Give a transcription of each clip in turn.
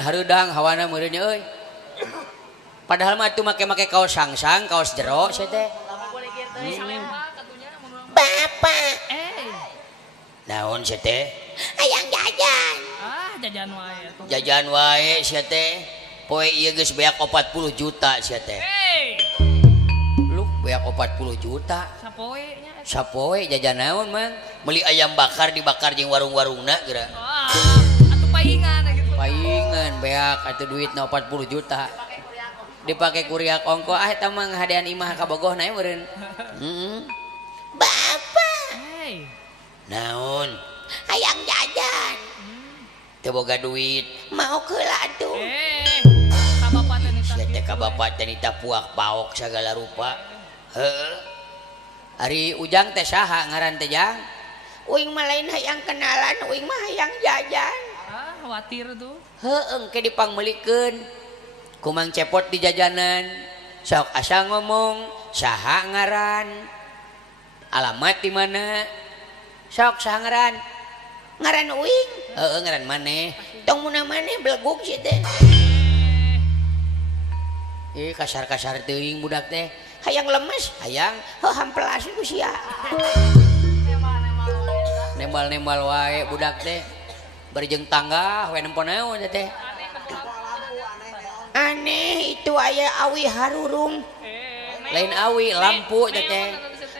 harudang hawana meureun euy. Padahal mah atuh make kaos sangsang, kaos jero sia teh. Bapak. Naon sia teh? Hayang jajan. Jajan wae. Jajan wae sia teh. Poe ieu geus beak 40 juta sia teh. Lu beak 40 juta. Sapoe nya. Sapoe jajan naon mang? Meuli ayam bakar dibakar jeung warung-warungna geura. Atuh paingan gitu. Paingan beak atuh duitna 40 juta. Dipake kuriak ongko eta mah ngahadean imah ka bogohna meureun. Bapak. Naon? Hayang jajan. Teu boga duit. Mau keula atuh. Ka bapak teh nita. Sia teh ka bapak teh nita puak paok sagala rupa. Heueuh. Ari Ujang teh saha ngaran teh Jang? Uing mah lain hayang kenalan, uing mah hayang jajan. Khawatir tuh. Heueuh engke dipangmelikeun. Kumang cepot di jajanan. Sok asa ngomong, saha ngaran? Alamat di mana? Sok saha ngaran? Ngaran uing. Heeh, ngaran maneh? Tong munah maneh beleguk sih teh. Kasar-kasar teuing budak teh. Hayang lemes. Hayang Hampelas ku sia. nembal-nembal wae budak teh. Bari jeung tangga we nempon naon teh. Aneh itu aya awi harurung. Lain awi lampu teh.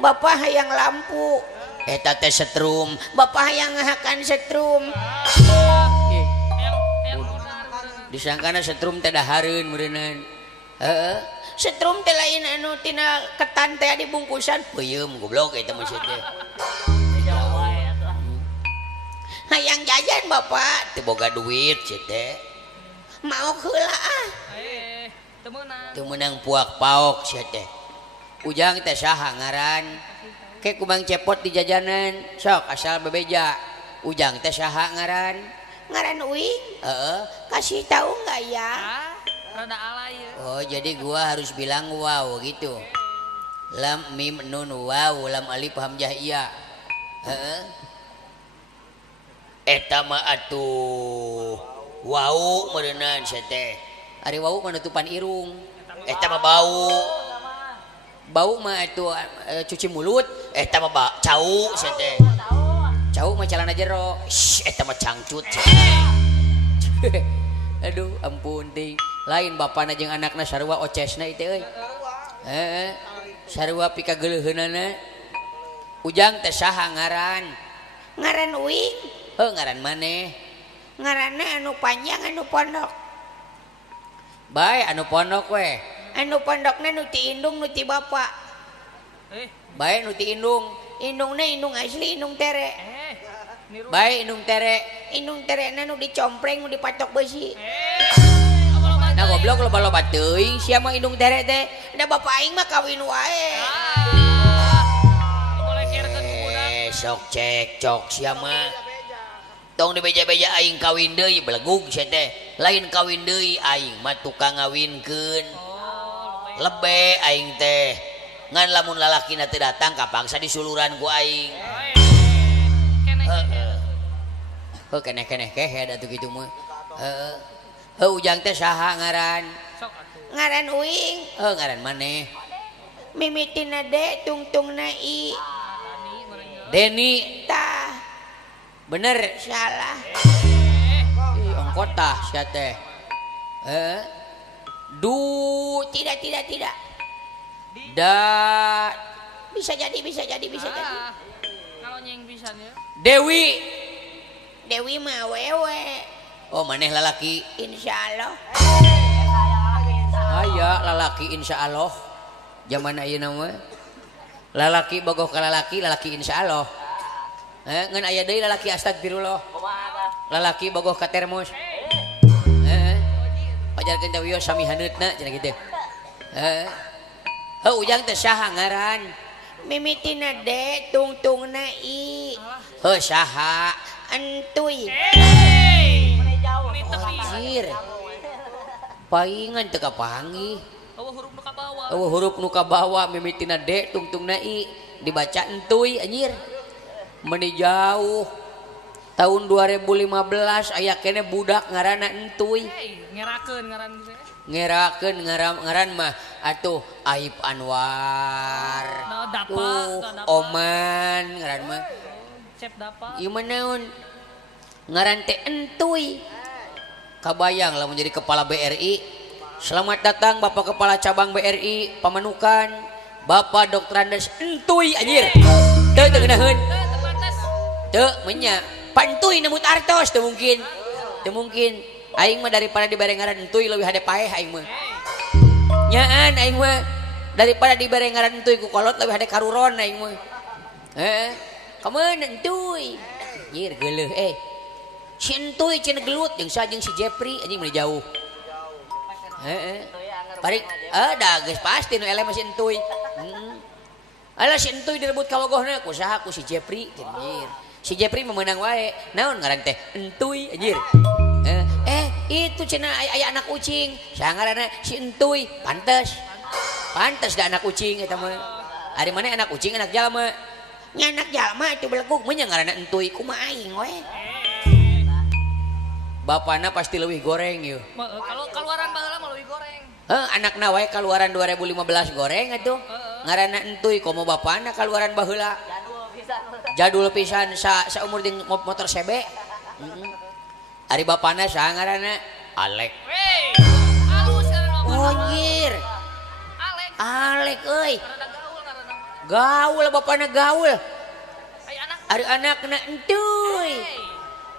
Bapak hayang lampu. Eta teh setrum. Bapak hayang ngahakan setrum. Disangkana setrum teh dahareun meureunnan. Heeh. Setrum teh lain anu tina ketan teh dibungkusan. Peuyeum goblok eta mah teh. Hayang jajan Bapak. Teu boga duit sia teh. Mau heula ah. Teu meunang puak paok sia teh. Ujang teh saha ngaran? Ke kumang cepot di jajanan. Sok asal bebeja. Ujang teh saha ngaran? Ngaran uing. Heeh. Kasih tahu enggak ya? Rada alay. Oh, jadi gua harus bilang wow gitu. Lam mim nun wow lam alif hamzah iya. Heeh. Eta mah atuh wau meureunnan sia teh. Ari wau manutupan irung. Eta mah bau. Bau mah atuh cuci mulut. Eta mah cau sia teh. Cau mah calana jero. Eta mah cangcut. Aduh ampun ting. Lain bapana jeung anakna sarua ocesna ieu euy. Heeh. Sarua pikageuleuheunana. Ujang teh saha ngaran? Ngaran uing. Heuh ngaran maneh? Ngaranna anu panjang anu pondok. Bae anu pondok we. Anu pondokna nu ti indung nu ti bapak. Bae nu ti indung. Indungna indung asli indung tere. Bae indung tere. Indung terena nu dicompreng nu dipatok besi. Nah goblok loba-loba teuing sia mah indung tere teh. Da bapak aing mah kawin wae. Sok cek cok sia mah. Tong dibeja-beja aing kawin deui belegug sia teh. Lain kawin deui aing mah tukang ngawinkeun. Lebe aing teh. Ngan lamun lalakina teu datang kapangsa disuluran ku aing. Heuh keneh-keneh kehe da tuh kitu mah. Heeh. Heuh Ujang teh saha ngaran? Ngaran uing. Heuh ngaran maneh? Mimitina de tungtungna i. Deni. Tah. Bener. Salah. Ongkot tah sia teh. Du. Tidak. Da. Bisa jadi. Kalau nyeng pisan ya. Dewi. Dewi mah wewe. Oh maneh lalaki. Insyaallah. Aya lalaki insyaallah. Zaman ayeuna mah. Lalaki bogoh ka lalaki insyaallah. Ngan aya deui lalaki astagfirullah. Lalaki bogoh ka termos. Pajarkeun teh wios sami haneutna cenah kitu. Heuh Ujang teh saha ngaran? Mimitina de tungtungna i. Heuh saha? Entuy. Anjir. Paingan teu kapanggih. Eueuh huruf Huruf nu nu ka bawah. kabawa mimitina de tungtungna i dibaca entuy anjir. Meni jauh. tahun 2015 aya kene budak ngaranna Entuy. Ngerakeun ngaran teh. Ngerakeun ngaran mah atuh Aib Anwar. Oman ngaran mah. Cep Dapa. Ieu mah naon? Ngaran teh Entuy. Kabayang lah menjadi kepala BRI. Selamat datang Bapak Kepala Cabang BRI Pamanukan, Bapak Dr. Andes Entuy anjir. Teu ngeunaheun. Teu menya pantuy nemut artos teu mungkin. Teu mungkin. Aing mah daripada dibere ngaran Entuy leuwih hade paeh aing mah. Nyaan aing mah daripada dibere ngaran Entuy ku kolot leuwih hade karuron aing mah. Kameun Entuy. Anjir geuleuh si Entuy cenah gelut jeung sajeng si Jepri anjing mah jauh. Parik da geus pasti nu eleh mah si Entuy. Alah si Entuy direbut kawogohna ku saha ku si Jepri anjir. Si Jepri memenang wae. Naon ngaran teh Entuy anjir. Itu cenah aya anak ucing. Sangaranna si Entuy. Pantes da anak ucing eta mah. Ari mana anak ucing anak jalma? Nya anak jalma itu belegug meunya ngaranna Entuy kumaha aing we. Bapana pasti leuwih goreng yeuh. Kalau keluaran baheula mah leuwih goreng. Anakna wae keluaran 2015 goreng atuh. Ngaranna Entuy komo bapana keluaran baheula. Jadul pisan saumur jeung motor CB. Ari bapana saha ngaranna? Alek. Halus ngaranna. Oh anjir. Alek euy. Gaul bapana gaul. Ari anakna Entuy.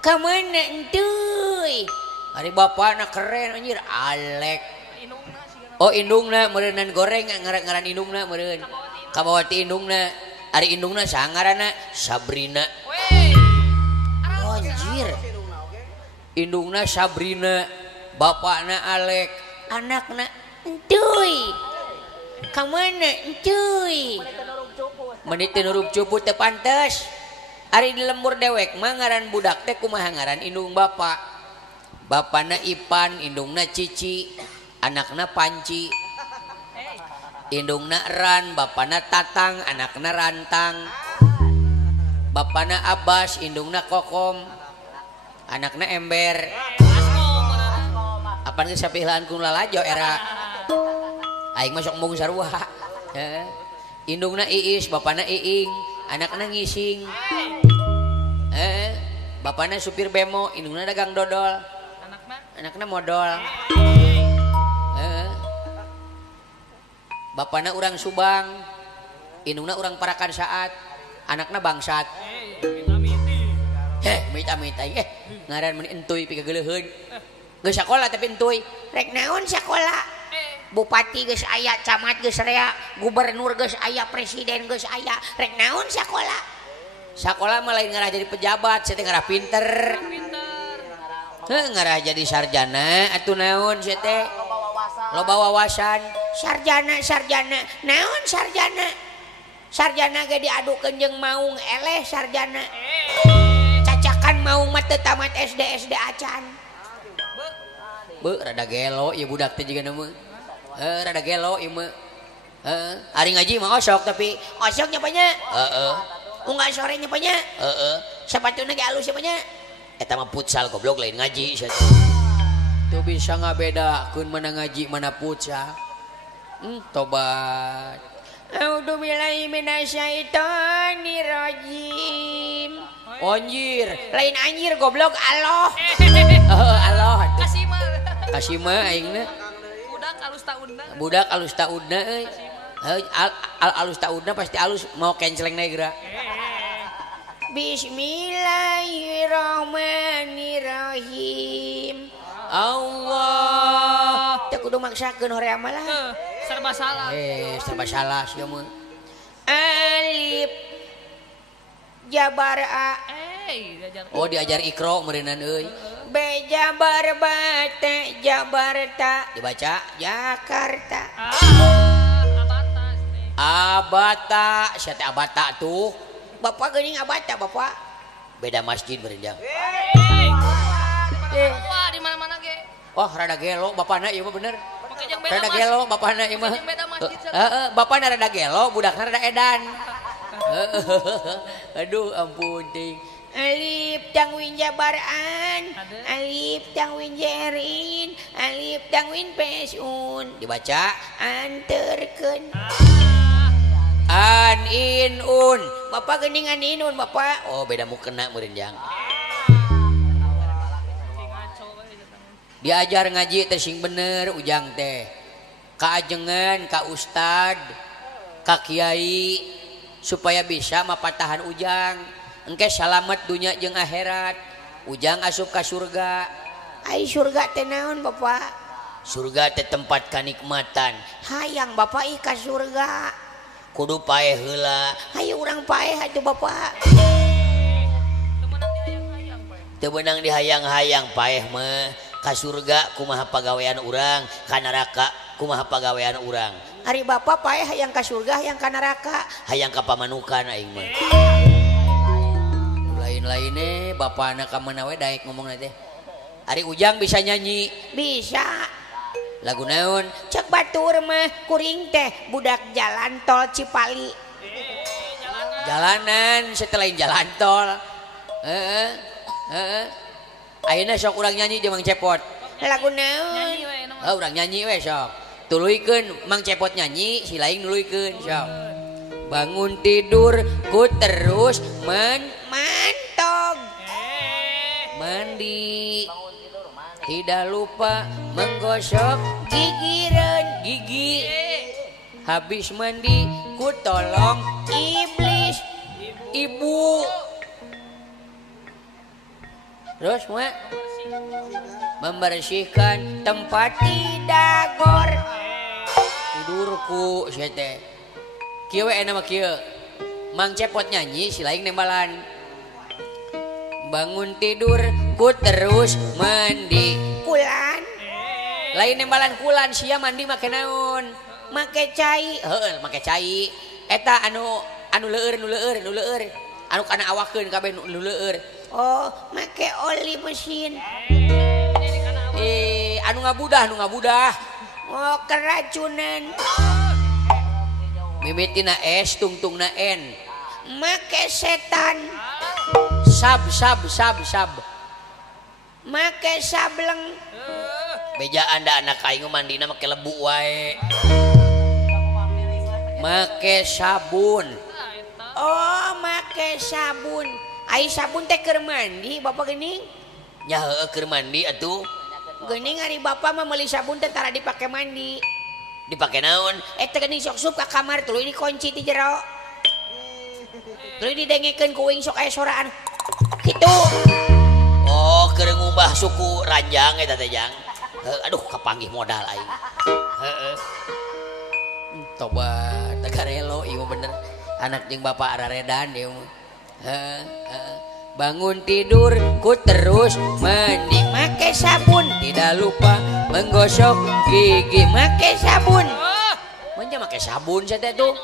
Kamana Entuy? Ari bapana keren anjir Alek. Oh indungna meureunnan goreng ngaran indungna meureun. Kabawati indungna. Ari indungna saha ngaranna? Sabrina. Oh anjir. Indungna Sabrina, bapakna Alek, anakna Entuy. Kamana Entuy? Menit nurup cupu teu pantes. Ari di lembur dewek mah ngaran budak teh kumaha ngaran indung bapak. Bapana Ipan, indungna Cici, anakna Panci. Indungna Ran, bapana Tatang, anakna Rantang. Bapana Abbas, indungna Kokom, anakna Ember. Apaan geus sapihlaan ku lalajo era. Aing mah sok mung sarua. Indungna Iis, bapana Iing, anakna Ngising. Bapana supir bemo, indungna dagang dodol. Anakna modal. Bapana urang Subang, indungna urang Parakan Saat, anakna Bangsat. Mita-mita ngaran mun Entuy pi kageuleuheun. Geus sakola tapi Entuy. Rek naon sakola? Bupati geus aya, camat geus rea, gubernur geus aya, presiden geus aya. Rek naon sakola? Sakola mah lain ngarah jadi pejabat, saya teh ngarah pinter. Ngarah jadi sarjana atuh naon saya teh? Loba wawasan. Sarjana. Naon sarjana? Sarjana ge diadukeun jeung maung eleh sarjana. Cacakan maung mah teu tamat SD acan. Rada gelo ieu budak teh jiga mah. Rada gelo ieu mah. Ari ngaji mah osok tapi osok nya nya. Unggal sore nya nya. Sapatuna ge alus nya. Eta mah futsal goblok lain ngaji sia. Tuh bisa ngabedakeun mana ngaji mana futsal. Tobat. A'udzubillahi minasyaitonirrajim. Anjir, lain anjir goblok Allah. Allah. Kasima aingna. Budak alus taudna euy. Alus taudna pasti alus mau kenceleng negra. Bismillahirrahmanirrahim. Allah. Teu kudu maksakeun hoream lah. Serba salah. Serba salah sia mah. Alif Jabar A. Oh diajar Iqra meureunnan euy. B Jabar Bata Jabarta. Dibaca Jakarta. Abata, sia teh Abata tuh. Bapak geuning Abata bapak. Beda masjid berenjang. Wah di mana-mana ge. Wah rada gelo bapana ieu mah bener. Rada gelo bapana ieu mah. Bapana rada gelo, budakna rada edan. Aduh ampun ting. Alif tangwin jabaran, alif tangwin jerin, alif tangwin pesun. Dibaca Anterkeun. an in un. Bapak geuning an inun Bapak. Oh beda mukena meureun jang. Diajar ngaji teh sing bener ujang teh. Ka ajengan, ka ustad, ka kiai supaya bisa mapatahan ujang. Engke salamet dunya jeung akhirat. Ujang asup ka surga. Ai surga teh naon Bapak? Surga teh tempat kanikmatan. Hayang Bapak ih ka surga. Kudu paeh heula. Hayu urang paeh atuh Bapak. Teu beunang dihayang-hayang paeh mah. Ka surga kumaha pagawean urang, ka neraka kumaha pagawean urang. Ari Bapak paeh hayang ka surga hayang ka neraka. Hayang ka pamanukan aing mah. Lain-lainnya bapakna ka mana we daek ngomongna teh. Ari Ujang bisa nyanyi. Bisa. Lagu naon? Cek batur mah kuring teh budak jalan tol Cipali. Jalanan setelah jalan tol. Ayeuna sok urang nyanyi jeung Mang Cepot. Lagu naon? Oh, urang nyanyi we sok. Tuluikeun Mang Cepot nyanyi, si lain nuluikeun sok. Bangun tidur ku terus mantog. Mandi. Tidak lupa menggosok gigi. Habis mandi ku tolong Iblis. ibu. Terus mak membersihkan tempat Tidagor. tidurku sia teh. Kieu we nama kieu. Mang Cepot nyanyi si lain nembalan. Bangun tidur ku terus mandi. Kulan. Lain nembalan kulan sia mandi make naon? Make cai. Heuh make cai. Eta anu leueur. Anu kana awakeun kabeh nu leueur. Oh, make oli mesin. Anu ngabudah. Oh, keracunan. Mimitina S, tungtungna N. Make setan. Sab. Make sableng. Beja anda anak aing mandina make lebu wae. Make sabun. Oh, make sabun. Ai sabun teh keur mandi Bapak geuning. Nya heueuh keur mandi atuh. Geuning ari Bapak mah meuli sabun teh tara dipake mandi. Dipake naon? Eta geuning sok sup ka kamar tuluy dikunci ti jero. Tuluy didengekeun ku uing sok aya soraan. Kitu. Oh, keur ngubah suku ranjang eta teh jang. Aduh kapanggih modal aing. Heeh. Tobat tagarelo ieu bener. Anak jeung bapak araredan ieu mah. Bangun tidur ku terus mandi. Make sabun. Tidak lupa menggosok gigi. Make sabun. Manja make sabun sia teh tuh.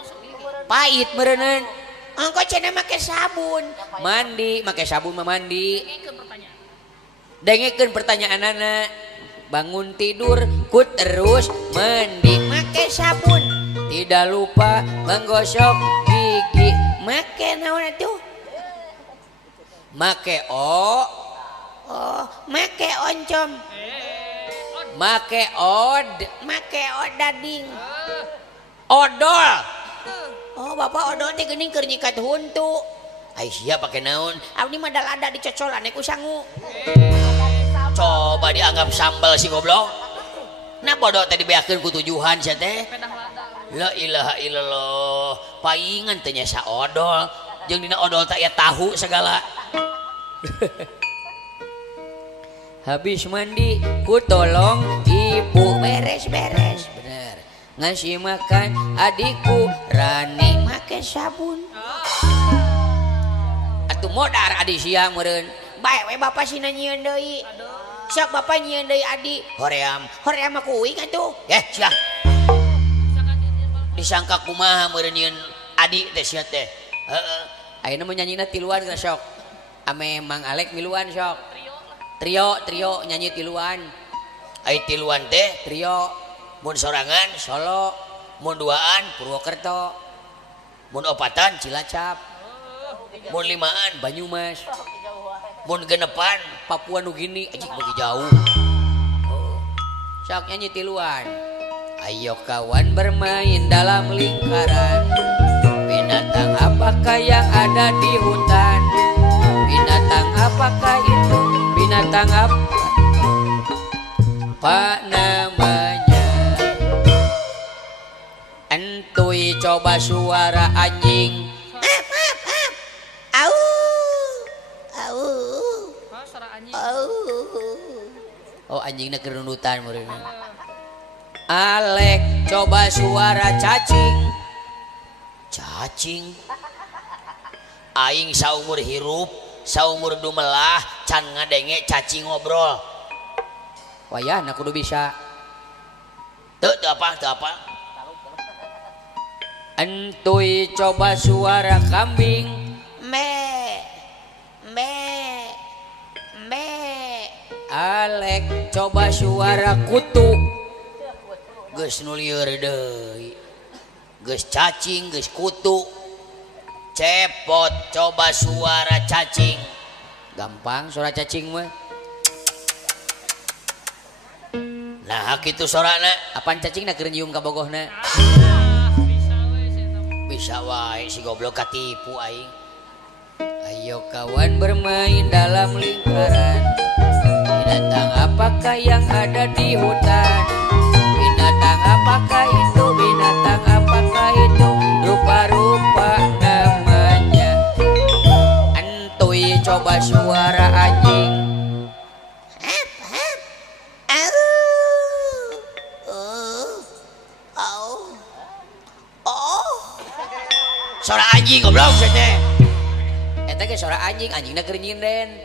Pahit meureuneuan. Engko cenah make sabun. Mandi, make sabun mah mandi. Dengekeun pertanyaanana. Bangun tidur ku terus mandi. Make sabun. Tidak lupa menggosok gigi. Make naon atuh? Make o. Oh, make oncom. Make od. Make odading. Odol. Oh, Bapak odol teh geuning keur nyikat huntu. Ai sia pake naon? Abdi mah dalada dicocolan ku sangu. Coba dianggap sambal si goblok. Nah bodoh teh dibeakeun ku tujuan sia teh. La ilaha illallah. Paingan teh nya sa odol. Jeung dina odol teh aya tahu segala. Habis mandi ku tolong ibu Beres-beres. bener. Ngasih makan adikku Rani. Make sabun. Atuh modar adi siang meureun. Bae we Bapak sina nyieun deui. Sok Bapak nyieun deui adi. Hoream. Hoream mah kuing atuh. Sia. Disangka kumaha meureun nyieun adi teh sia teh. Heeh. Ayeuna mah nyanyina tiluan geus sok. Ame Mang Alek miluan sok. Trio nyanyi tiluan. Ai tiluan teh trio. Mun sorangan Solo, mun duaan Purwokerto, mun opatan Cilacap, mun limaan Banyumas. mun genepan Papua Nugini anjing bagi jauh. Sok nyanyi tiluan. Ayo kawan bermain dalam lingkaran. Binatang apakah yang ada di hutan? Binatang apakah itu? Binatang apa namanya? Entuy coba suara anjing. Au. Au. Oh, suara anjing. Au. Oh anjingnya kerunutan muridnya. Alek coba suara cacing. Cacing aing saumur hirup saumur dumelah can ngadenge cacing ngobrol. Wayahna kudu bisa. Teu apa. Entuy coba suara kambing. Me. Alek coba suara kutu. Geus nu lieur deui. Geus cacing, geus kutu. Cepot coba suara cacing. Gampang suara cacing mah. Nah kitu sorana. Apaan cacingna keur nyium ka bogohna? Bisa wae si goblok katipu aing. Ayo kawan bermain dalam lingkaran. Binatang apakah yang ada di hutan? Binatang apakah itu? Binatang apakah itu? Rupa-rupa namanya. Entuy coba suara anjing. Suara anjing goblok cenah. Eta ge suara anjing, anjingna keur nyinden.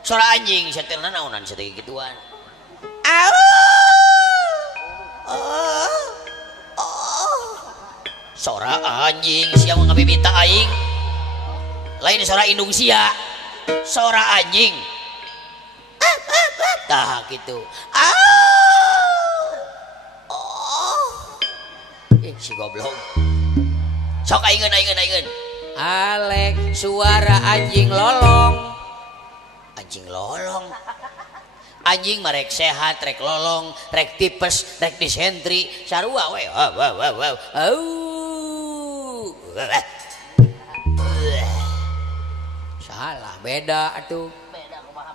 Suara anjing setelna naonan sateuy gituan. Suara anjing sia mah ngabibita aing. Lain suara indung sia. Suara anjing. Tah gitu. Si goblok. Sok aingin. Alek suara anjing lolong. Anjing lolong. Anjing mah rek sehat, rek lolong, rek tipes, rek disentri, sarua we. Wow. Salah, beda atuh.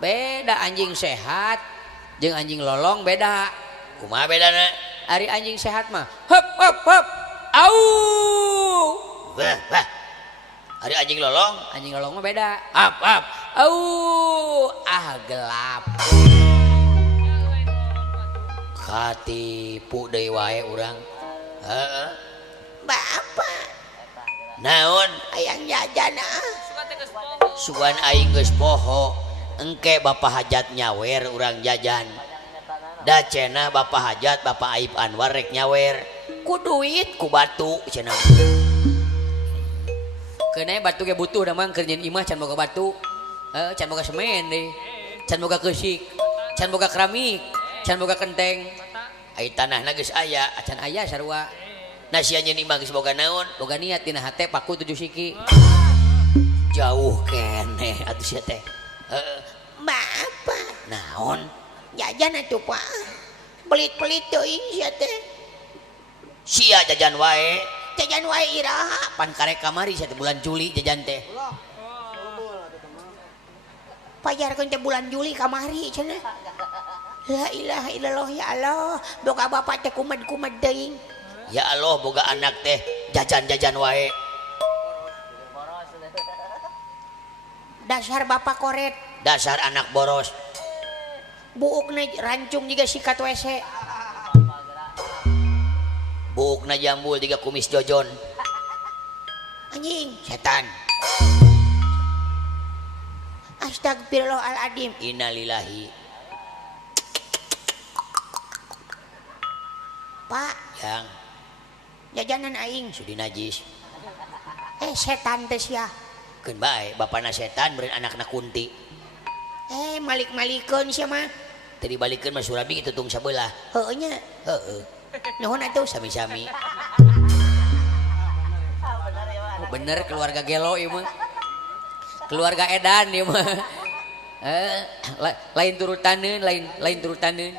Beda anjing sehat jeung anjing lolong beda. Kumaha bedana? Ari anjing sehat mah hep. Au. Wah. Ari anjing lolong Mah beda. Ap. Au. Gelap. Katipu deui wae urang. Heeh. Bapak. Naon? Hayang jajan Sugan aing geus poho. Engke bapak hajat nyawer urang jajan. Da cenah bapak hajat bapak Aib Anwar rek nyawer. Ku duit ku batu cenah. Keuneu batu ge butuh da mang keur nyeun imah can boga batu. Can boga semen deui. Can boga keusik, can boga keramik, can boga kenteng. Ai tanahna geus aya, Can aya sarua. nah sia nyeun imah geus boga naon? Boga niat dina hate paku 7 siki. Jauh keneh atuh sia teh. Bapak. Naon? Jajan atuh Pak. Pelit-pelit teuing sia teh. Sia jajan wae. Jajan wae iraha. Pan karek kamari sia teh bulan Juli jajan teh. Pajarkeun teh bulan Juli kamari cenah. La ilaha illallah ya Allah. Boga bapak teh kumed-kumed teuing. Ya Allah boga anak teh jajan-jajan wae. Dasar bapak koret. Dasar anak boros. Buukna rancung juga sikat WC. Buukna jambul tiga kumis jojon. Anjing. Setan. Astagfirullahaladzim. Innalillahi. Pak. Yang Jajanan aing. sudi najis. Setan teh sia. Keun bae bapana setan beureun anakna Kunti. Malik-malikeun sia mah. Teu dibalikeun mah Surabi kitu tung sabelah. Heueuh nya. Heeh. Nuhun atuh. Sami-sami. Bener keluarga gelo ieu mah. keluarga edan ieu mah lain turutaneun lain turutaneun